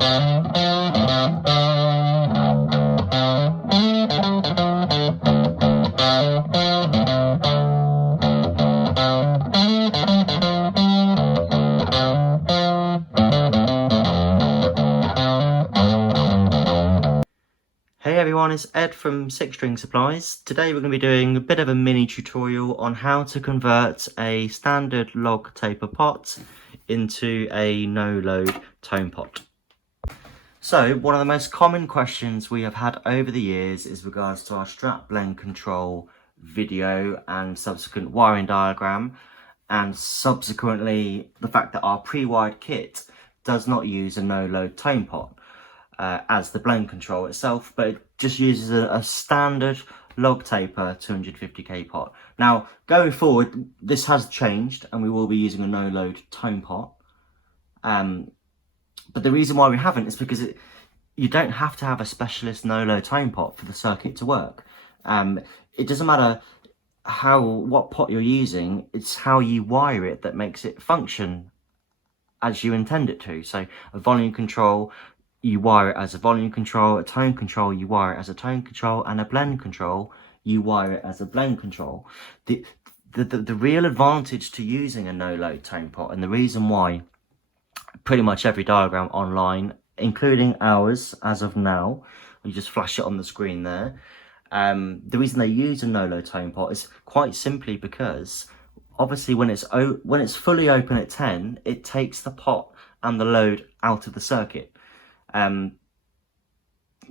Hey everyone, it's Ed from Six String Supplies. Today we're going to be doing a bit of a mini tutorial on how to convert a standard log taper pot into a no-load tone pot. So one of the most common questions we have had over the years is regards to our Strat blend control video and subsequent wiring diagram, and subsequently the fact that our pre-wired kit does not use a no-load tone pot as the blend control itself, but it just uses a standard log taper 250k pot. Now going forward this has changed and we will be using a no-load tone pot, but the reason why we haven't is because you don't have to have a specialist no-load tone pot for the circuit to work. It doesn't matter what pot you're using, it's how you wire it that makes it function as you intend it to. So a volume control, you wire it as a volume control; a tone control, you wire it as a tone control; and a blend control, you wire it as a blend control. The real advantage to using a no-load tone pot, and the reason why pretty much every diagram online, including ours as of now, you just flash it on the screen there, the reason they use a no-load tone pot is quite simply because obviously when it's fully open at 10, it takes the pot and the load out of the circuit.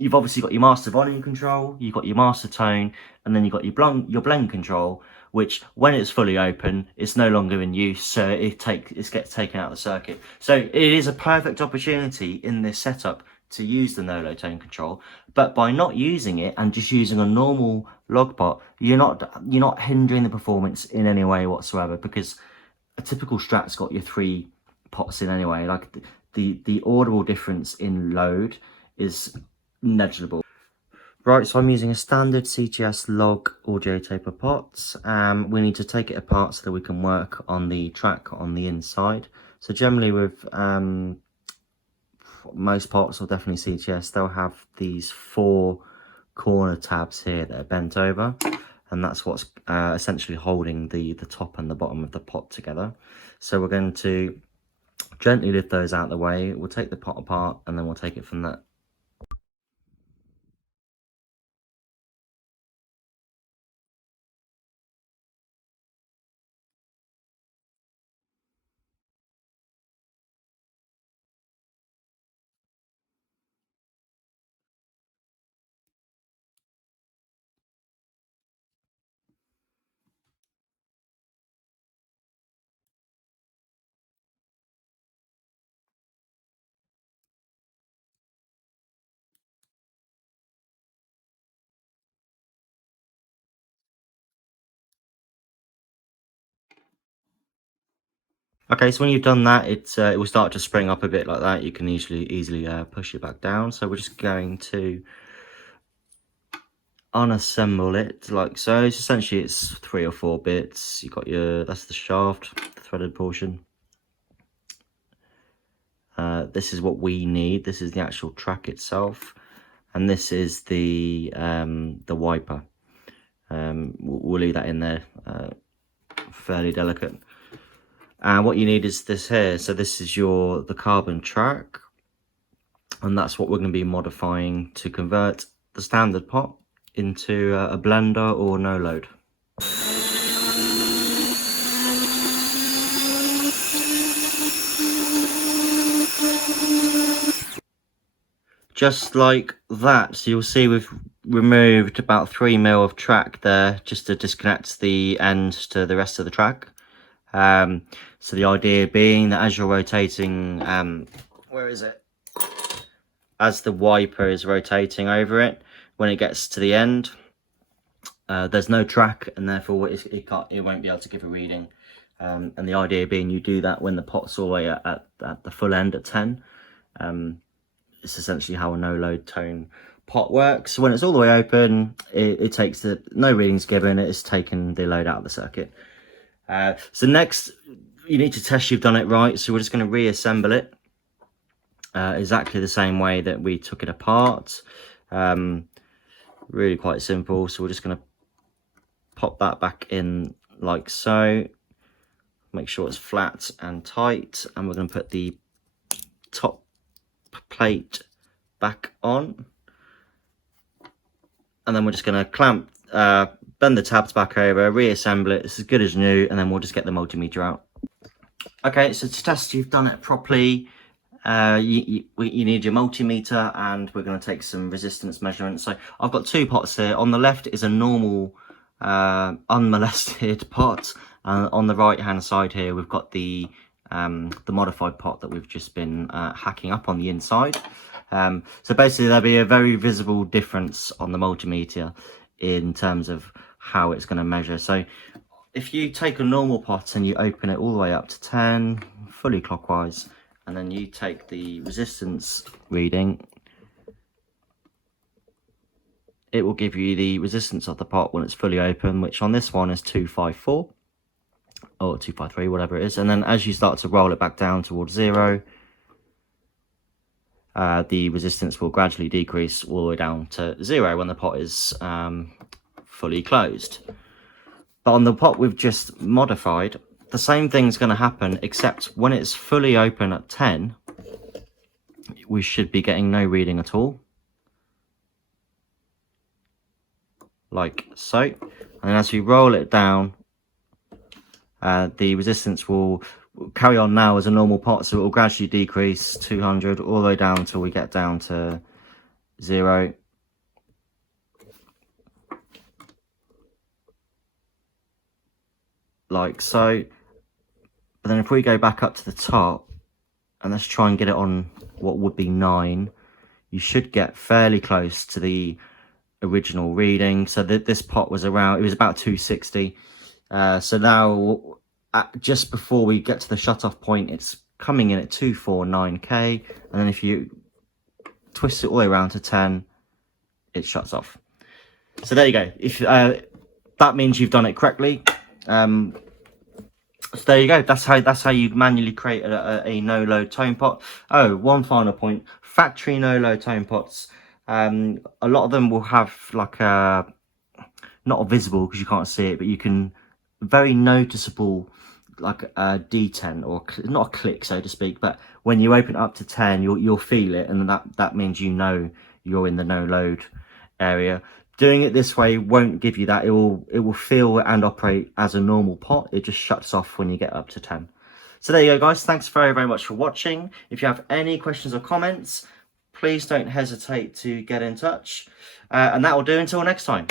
You've obviously got your master volume control, you've got your master tone, and then you've got your blend control, which when it's fully open, it's no longer in use, so it gets taken out of the circuit. So it is a perfect opportunity in this setup to use the no-load tone control, but by not using it and just using a normal log pot, you're not hindering the performance in any way whatsoever, because a typical Strat's got your 3 pots in anyway. Like the audible difference in load is negligible. Right, so I'm using a standard CTS log audio taper pot. We need to take it apart so that we can work on the track on the inside. So generally with most pots, or definitely CTS, they'll have these 4 corner tabs here that are bent over, and that's what's essentially holding the top and the bottom of the pot together. So we're going to gently lift those out of the way. We'll take the pot apart and then we'll take it from that. Okay, so when you've done that, it will start to spring up a bit like that. You can easily push it back down. So we're just going to unassemble it like so. So essentially it's 3 or 4 bits. You got that's the shaft, the threaded portion. This is what we need. This is the actual track itself, and this is the wiper. We'll leave that in there, fairly delicate. And what you need is this here. So this is the carbon track, and that's what we're going to be modifying to convert the standard pot into a blender or no load. Just like that. So you'll see we've removed about 3 mil of track there just to disconnect the end to the rest of the track. So the idea being that as you're rotating, where is it? As the wiper is rotating over it, when it gets to the end, there's no track, and therefore it won't be able to give a reading. And the idea being you do that when the pot's all the way at the full end at 10. It's essentially how a no-load tone pot works. So when it's all the way open, it takes no readings given, it's taken the load out of the circuit. So next, you need to test you've done it right. So we're just going to reassemble it. exactly the same way that we took it apart. Really quite simple. So we're just going to pop that back in like so. Make sure it's flat and tight, and we're going to put the top plate back on, and then we're just going to clamp, bend the tabs back over, reassemble it. It's as good as new, and then we'll just get the multimeter out. Okay, so to test you've done it properly, you need your multimeter, and we're going to take some resistance measurements. So I've got two pots here. On the left is a normal unmolested pot, and on the right hand side here we've got the modified pot that we've just been hacking up on the inside. So basically there'll be a very visible difference on the multimeter in terms of how it's going to measure. So if you take a normal pot and you open it all the way up to 10 fully clockwise, and then you take the resistance reading, it will give you the resistance of the pot when it's fully open, which on this one is 254 or 253, whatever it is. And then as you start to roll it back down towards 0, the resistance will gradually decrease all the way down to 0 when the pot is fully closed. But on the pot we've just modified, the same thing's going to happen, except when it's fully open at 10, we should be getting no reading at all, like so. And then as we roll it down, the resistance will carry on now as a normal pot, so it will gradually decrease 200 all the way down until we get down to 0. Like so. But then if we go back up to the top and let's try and get it on what would be 9, you should get fairly close to the original reading. So this pot was around, it was about 260. So now just before we get to the shut off point, it's coming in at 249k, and then if you twist it all the way around to 10, it shuts off. So there you go. If that means you've done it correctly. So there you go. That's how you manually create a no load tone pot. Oh, one final point: factory no load tone pots. A lot of them will have like a, not a visible because you can't see it, but you can very noticeable like a detent, or not a click so to speak, but when you open it up to 10 you'll feel it, and that means you know you're in the no load area. Doing it this way won't give you that. It will feel and operate as a normal pot. It just shuts off when you get up to 10. So there you go, guys. Thanks very, very much for watching. If you have any questions or comments, please don't hesitate to get in touch. And that will do until next time.